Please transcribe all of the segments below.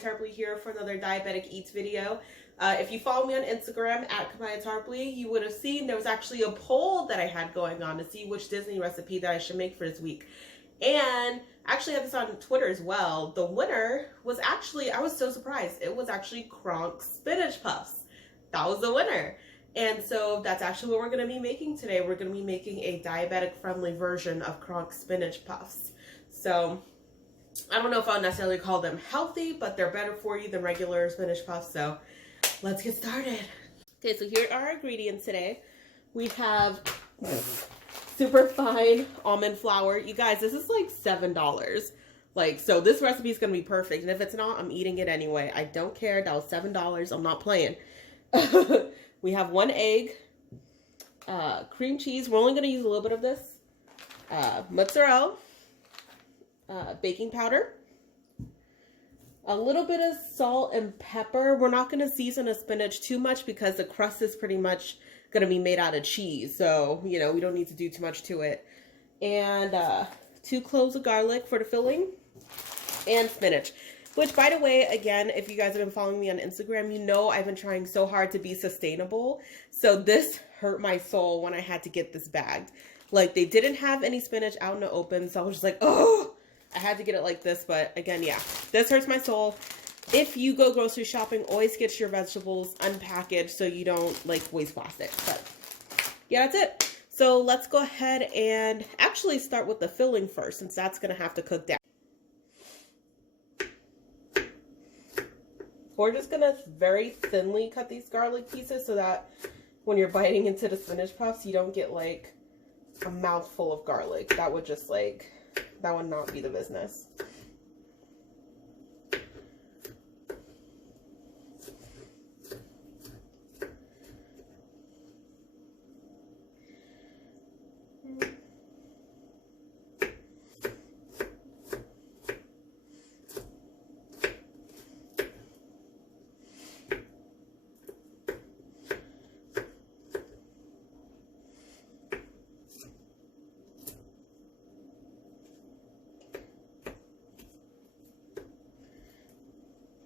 Tarpley here for another Diabetic Eats video. If you follow me on Instagram at Tarpley, you would have seen there was actually a poll that I had going on to see which Disney recipe that I should make for this week. And I actually had this on Twitter as well. The winner was actually, I was so surprised, it was actually Kronk Spinach Puffs. That was the winner. And so that's actually what we're going to be making today. We're going to be making a diabetic friendly version of Kronk Spinach Puffs. So I don't know if I'll necessarily call them healthy, but they're better for you than regular spinach puffs. So let's get started. Okay, so here are our ingredients today. We have super fine almond flour. You guys, this is like $7. Like, so this recipe is going to be perfect. And if it's not, I'm eating it anyway. I don't care. That was $7. I'm not playing. We have 1 egg, cream cheese. We're only going to use a little bit of this. Mozzarella. Baking powder, a little bit of salt and pepper. We're not going to season the spinach too much because the crust is pretty much going to be made out of cheese. So, you know, we don't need to do too much to it. And 2 cloves of garlic for the filling and spinach. Which, by the way, again, if you guys have been following me on Instagram, you know I've been trying so hard to be sustainable. So this hurt my soul when I had to get this bagged. Like, they didn't have any spinach out in the open, so I was just like, oh, I had to get it like this. But again, yeah, this hurts my soul. If you go grocery shopping, always get your vegetables unpackaged so you don't like waste plastic. But yeah, that's it. So let's go ahead and actually start with the filling first, since that's going to have to cook down. We're just going to very thinly cut these garlic pieces so that when you're biting into the spinach puffs, you don't get like a mouthful of garlic. That would just like, that would not be the business.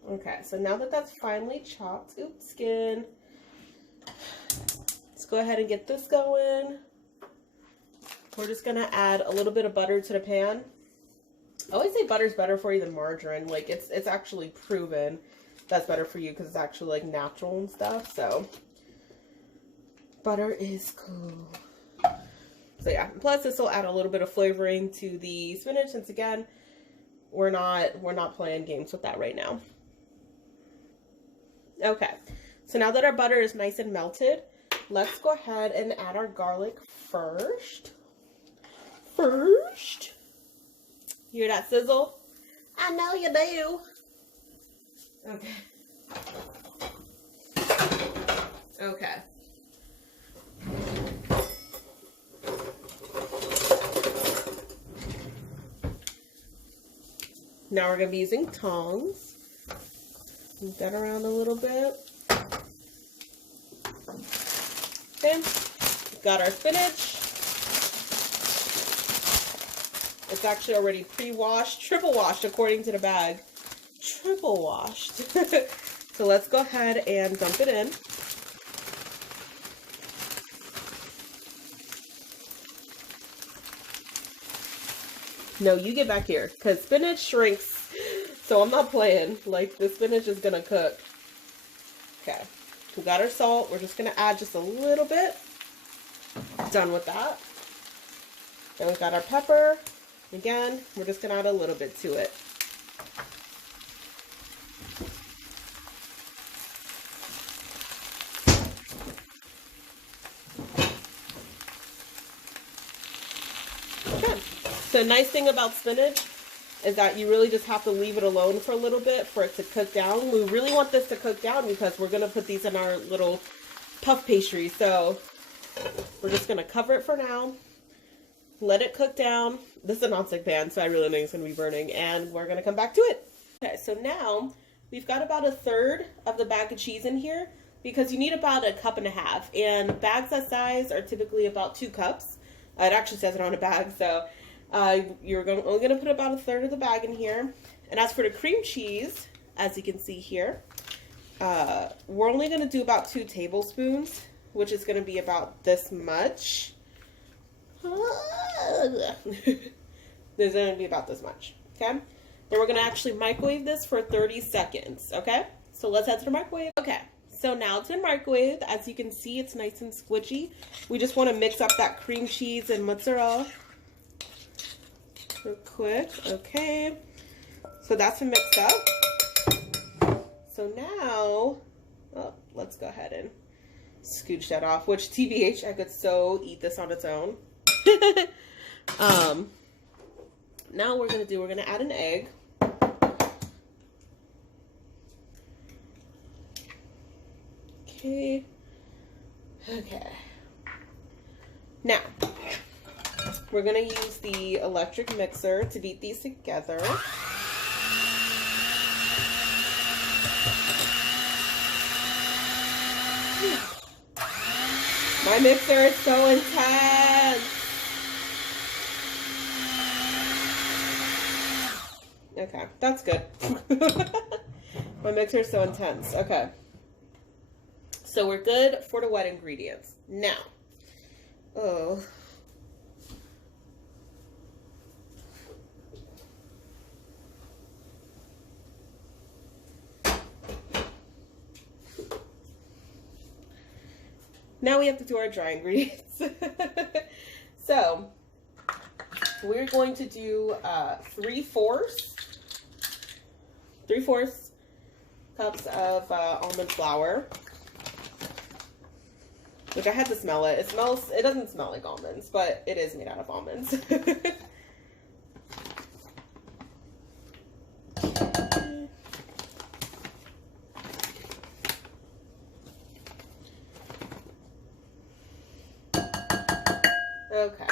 Okay, so now that that's finely chopped, oops, skin. Let's go ahead and get this going. We're just gonna add a little bit of butter to the pan. I always say butter's better for you than margarine. Like, it's actually proven that's better for you because it's actually like natural and stuff. So butter is cool. So yeah, plus this will add a little bit of flavoring to the spinach, since again, we're not playing games with that right now. Okay, so now that our butter is nice and melted, let's go ahead and add our garlic first. Hear that sizzle? I know you do. Okay. Now we're going to be using tongs. Move that around a little bit. Okay, got our spinach. It's actually already pre-washed, triple washed according to the bag. Triple washed. So let's go ahead and dump it in. No, you get back here, because spinach shrinks. So I'm not playing. Like, the spinach is gonna cook. Okay, we got our salt. We're just gonna add just a little bit. Done with that. Then we've got our pepper. Again, we're just gonna add a little bit to it. Okay, so nice thing about spinach is that you really just have to leave it alone for a little bit for it to cook down. We really want this to cook down because we're going to put these in our little puff pastry. So we're just going to cover it for now. Let it cook down. This is a nonstick pan, so I really think it's going to be burning. And we're going to come back to it. Okay, so now we've got about 1/3 of the bag of cheese in here because you need about 1.5 cups. And bags that size are typically about 2 cups. It actually says it on a bag, so you're only going to put about 1/3 of the bag in here. And as for the cream cheese, as you can see here. We're only going to do about 2 tablespoons, which is going to be about this much. There's going to be about this much, okay? Then we're going to actually microwave this for 30 seconds, okay? So let's head to the microwave. Okay, so now it's in microwave. As you can see, it's nice and squishy. We just want to mix up that cream cheese and mozzarella real quick, okay? So that's mixed up. So now, oh, let's go ahead and scooch that off, which TBH, I could so eat this on its own. Now we're gonna add an egg. Okay. Now, we're gonna use the electric mixer to beat these together. My mixer is so intense. Okay, that's good. My mixer is so intense. Okay. So we're good for the wet ingredients. Now, now we have to do our dry ingredients. So we're going to do 3/4 cups of almond flour, which I had to smell it. It doesn't smell like almonds, but it is made out of almonds. Okay.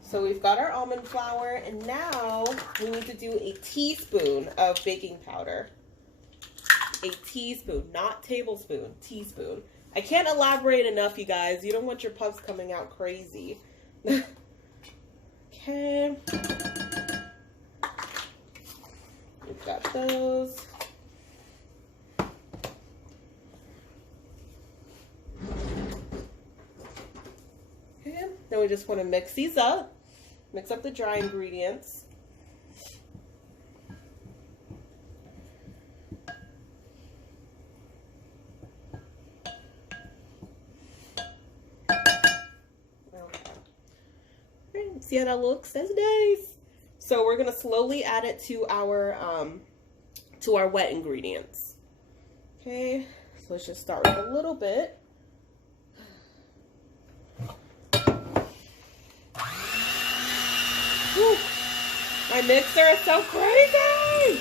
So we've got our almond flour, and now we need to do a teaspoon of baking powder. A teaspoon, not tablespoon, teaspoon. I can't elaborate enough, you guys. You don't want your puffs coming out crazy. Okay. We've got those. Okay. Then we just want to mix these up. Mix up the dry ingredients. See how that looks? That's nice. So we're gonna slowly add it to our wet ingredients. Okay, so let's just start with a little bit. Whew. My mixer is so crazy.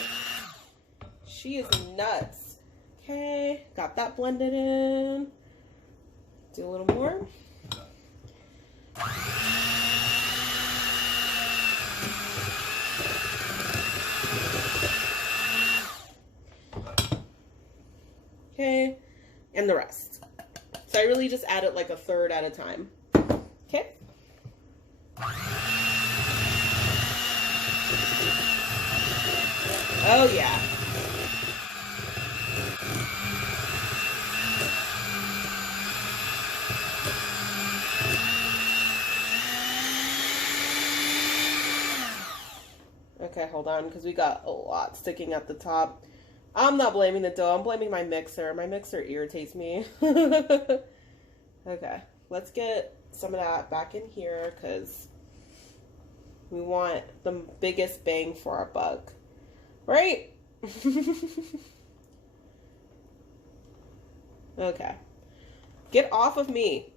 She is nuts. Okay, got that blended in. Do a little more. Okay, and the rest. So I really just add it like a third at a time. Okay. Oh yeah. Okay, hold on, because we got a lot sticking at the top. I'm not blaming the dough. I'm blaming my mixer. My mixer irritates me. Okay, let's get some of that back in here because we want the biggest bang for our buck. Right? Okay. Get off of me.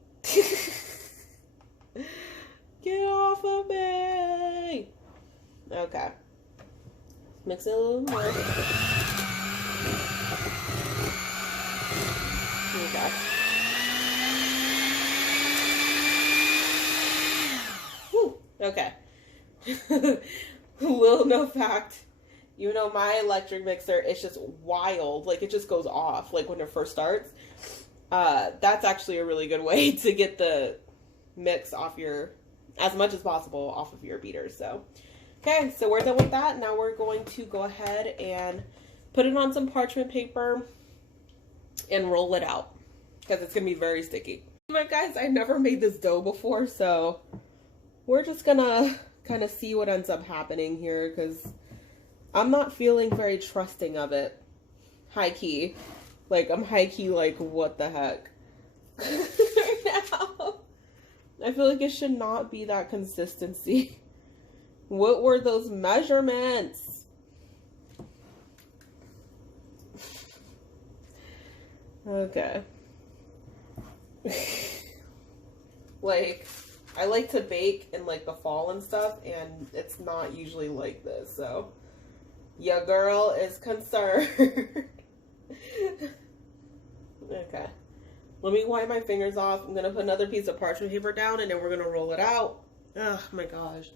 Get off of me. Okay. Mix it a little more. Okay. Whew. Okay. Little known fact, you know, my electric mixer is just wild. Like, it just goes off, like, when it first starts. That's actually a really good way to get the mix off your, as much as possible, off of your beaters, so. Okay, so we're done with that. Now we're going to go ahead and put it on some parchment paper and roll it out because it's going to be very sticky. But guys, I never made this dough before, so we're just going to kind of see what ends up happening here because I'm not feeling very trusting of it. High key. Like, I'm high key like, what the heck? Now, I feel like it should not be that consistency. What were those measurements? Okay. Like, I like to bake in like the fall and stuff, and it's not usually like this, so your girl is concerned. Okay. Let me wipe my fingers off. I'm gonna put another piece of parchment paper down and then we're gonna roll it out. Oh my gosh.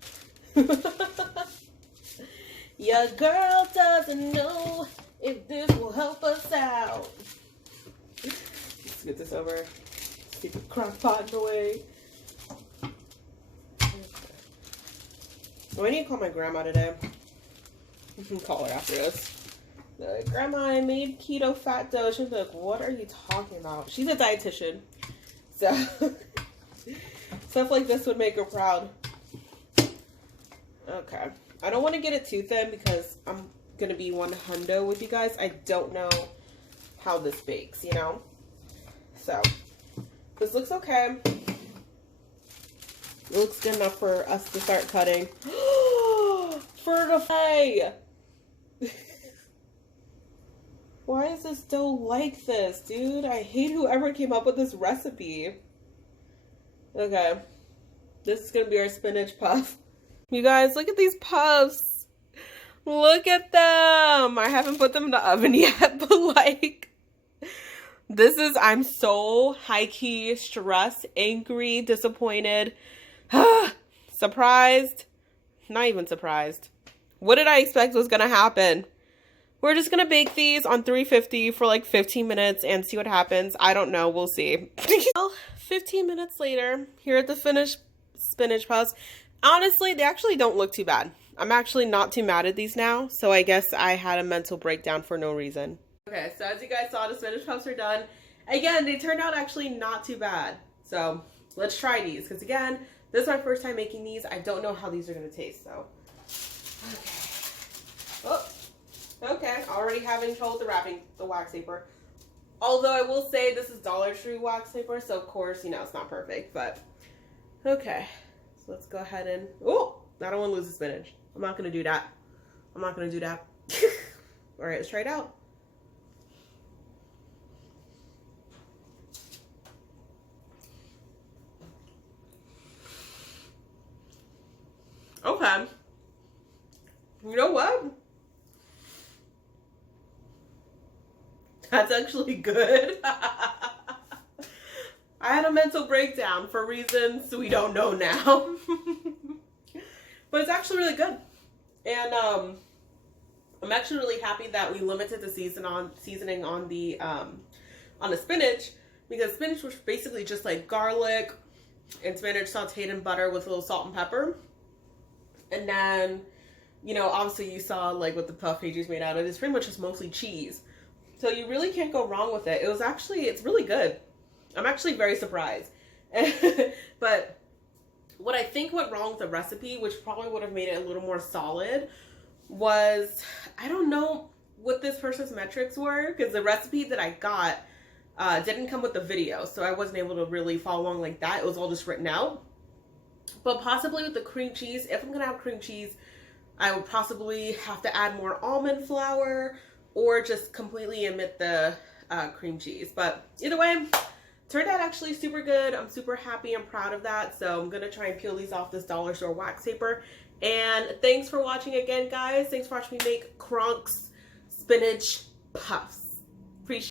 Your girl doesn't know if this will help us out. Let's get this over. Keep the crock pot in the way. Okay. Oh, I need to call my grandma today. I can call her after this. Like, Grandma, I made keto fat dough. She'll be like, what are you talking about? She's a dietitian. So, stuff like this would make her proud. Okay. I don't want to get it too thin because I'm going to be 100 with you guys. I don't know how this bakes, you know? So, this looks okay. It looks good enough for us to start cutting. Fertify! Why is this dough like this, dude? I hate whoever came up with this recipe. Okay. This is going to be our spinach puff. You guys, look at these puffs. Look at them. I haven't put them in the oven yet, but like, this is, I'm so high-key stressed, angry, disappointed, surprised. Not even surprised. What did I expect was going to happen? We're just going to bake these on 350 for like 15 minutes and see what happens. I don't know. We'll see. Well, 15 minutes later, here at the finished spinach puffs. Honestly, they actually don't look too bad. I'm actually not too mad at these now. So I guess I had a mental breakdown for no reason. Okay, so as you guys saw, the spinach puffs are done. Again, they turned out actually not too bad. So let's try these. Because again, this is my first time making these. I don't know how these are going to taste. So, okay. Oh. Okay, already having trouble with the wax paper. Although I will say this is Dollar Tree wax paper, so of course, you know, it's not perfect, but okay. So let's go ahead and, oh, I don't want to lose the spinach. I'm not going to do that. I'm not going to do that. All right, let's try it out. Okay. You know what? That's actually good. I had a mental breakdown for reasons we don't know now. But it's actually really good. And I'm actually really happy that we limited the seasoning on the spinach, because spinach was basically just like garlic and spinach sauteed in butter with a little salt and pepper. And then, you know, obviously you saw like what the puff pages made out of. It's pretty much just mostly cheese. So you really can't go wrong with it. It's really good. I'm actually very surprised. But what I think went wrong with the recipe, which probably would have made it a little more solid, was, I don't know what this person's metrics were, because the recipe that I got didn't come with the video. So I wasn't able to really follow along like that. It was all just written out. But possibly with the cream cheese, if I'm going to have cream cheese, I would possibly have to add more almond flour, or just completely omit the cream cheese. But either way, turned out actually super good. I'm super happy and proud of that. So I'm going to try and peel these off this dollar store wax paper. And thanks for watching again, guys. Thanks for watching me make Kronk's Spinach Puffs. Appreciate it.